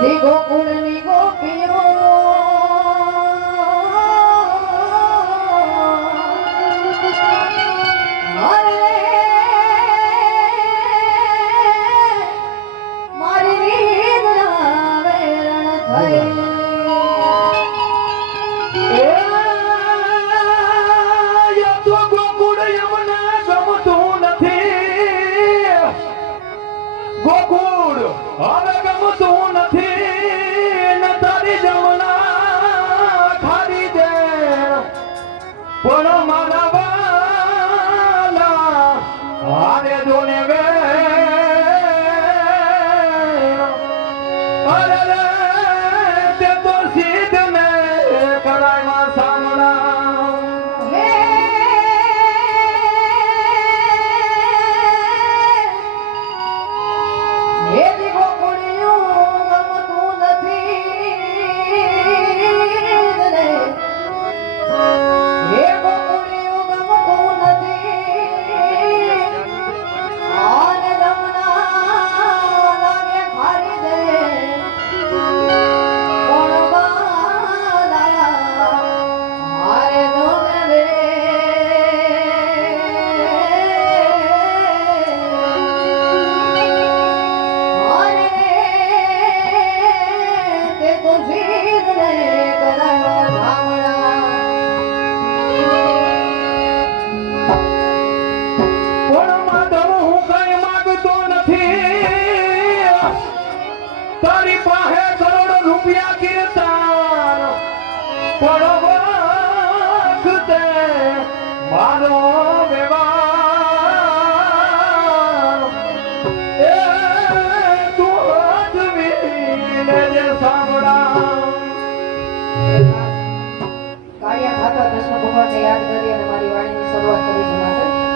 દીધી ગોકુળ માટે યાદ કરી અને મારી વાણીની શરૂઆત કરી છું. માટે